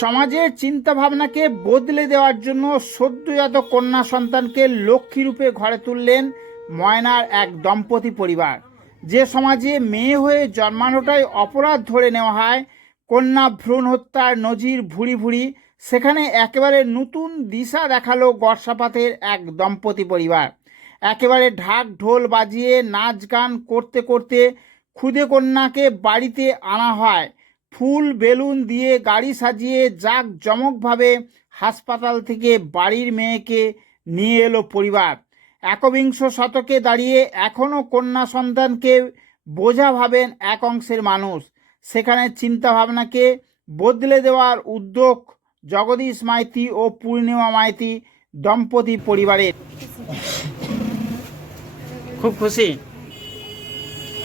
সমাজের চিন্তাভাবনাকে বদলে দেওয়ার জন্য সদ্যজাত কন্যা সন্তানকে লক্ষ্মীরূপে ঘরে তুললেন ময়নার এক দম্পতি পরিবার। যে সমাজে মেয়ে হয়ে জন্মানোটাই অপরাধ ধরে নেওয়া হয়, কন্যা ভ্রূণ হত্যার নজির ভুড়ি ভুড়ি, সেখানে একেবারে নতুন দিশা দেখাল গড়সাপাতের এক দম্পতি পরিবার। একেবারে ঢাক ঢোল বাজিয়ে নাচ গান করতে করতে খুদে কন্যাকে বাড়িতে আনা হয়। ফুল, বেলুন দিয়ে গাড়ি সাজিয়ে জাঁক জমকভাবে হাসপাতাল থেকে বাড়ির মেয়েকে নিয়ে এলো পরিবার। একবিংশ শতকে দাঁড়িয়ে এখনও কন্যা সন্তানকে বোঝা ভাবেন এক অংশের মানুষ। সেখানে চিন্তাভাবনাকে বদলে দেওয়ার উদ্যোগ জগদীশ মাইতি ও পূর্ণিমা মাইতি দম্পতি পরিবারের। খুব খুশি।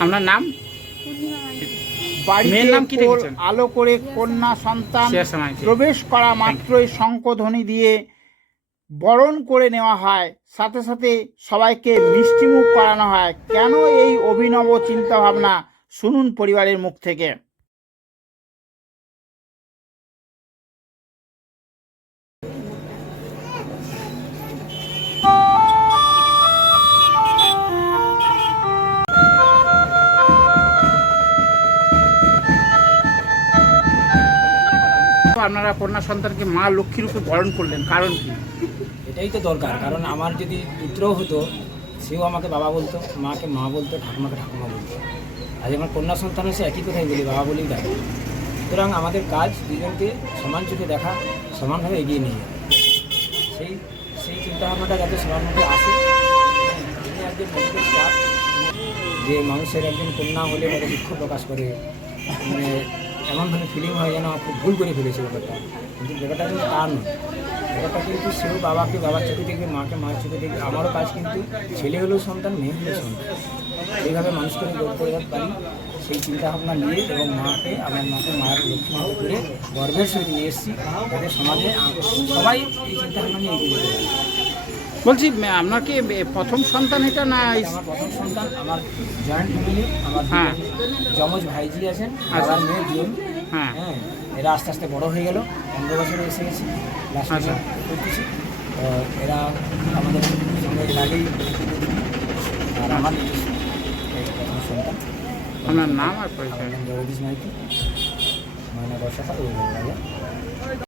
আপনার নাম? পূর্ণিমা মাইতি মেয়ের নাম কি বাড়িতে আলো করে কন্যা সন্তান প্রবেশ করা মাত্রই শঙ্কধ্বনি দিয়ে বরণ করে নেওয়া হয়। সাথে সাথে সবাইকে মিষ্টিমুখ করানো হয়। কেন এই অভিনব চিন্তাভাবনা? শুনুন পরিবারের মুখ থেকে। আপনারা কন্যা সন্তানকে মা লক্ষ্মীর উপর বরণ করলেন, কারণ কি? এটাই তো দরকার, কারণ আমার যদি পুত্রও হতো, সেও আমাকে বাবা বলতো, মাকে মা বলতো, ঠাকুমাকে ঠাকুমা বলতো। আজ আমার কন্যা সন্তান সে একই কথাই বলি, বাবা বলেই ডাকে সুতরাং আমাদের কাজ দুজনকে সমান চোখে দেখা, সমানভাবে এগিয়ে নিয়ে যাওয়া। সেই সেই চিন্তাভাবনাটা যাতে সবার মধ্যে আসে যে মানুষের একজন কন্যা হলে তাদের দুঃখ প্রকাশ করে মানে এমনভাবে ফিলিং হয় যেন খুব ভুল করে ফেলেছে ব্যাপারটা। কিন্তু ব্যাপারটা কিন্তু তার নয়। ব্যাপারটা কিন্তু সেও বাবাকে, বাবার চোখে দেখবে, মাকে, মায়ের চোখে দেখবে। আমারও কাজ কিন্তু ছেলে হলেও সন্তান, মেয়ে হলেও সন্তান। এইভাবে মানুষ করে গড়ে তোলার পারি, সেই চিন্তাভাবনা নিয়ে এবং মাকে, আমার মাকে, মায়ের লক্ষ্মী মতো করে গর্বের সহিত নিয়ে এসেছি। যাতে সমাজে সবাই এই চিন্তাভাবনা নিয়ে এগিয়ে যেতে বলছি আপনার কি প্রথম সন্তান এটা না আমার প্রথম সন্তান আমার জয়েন্ট ফ্যামিলি আমার হ্যাঁ। যমজ ভাইজি আছেন আচ্ছা। বাবার মেয়ে হ্যাঁ হ্যাঁ এরা আস্তে আস্তে বড় হয়ে গেল পনেরো বছরে এসে গেছি লাস্ট আচ্ছা। করতেছি এরা আমাদের সঙ্গে আগেই আর আমার প্রথম সন্তান আপনার নাম আর পরিচয় আমার জগদীশ মাইতি ময়না বর্ষাকাল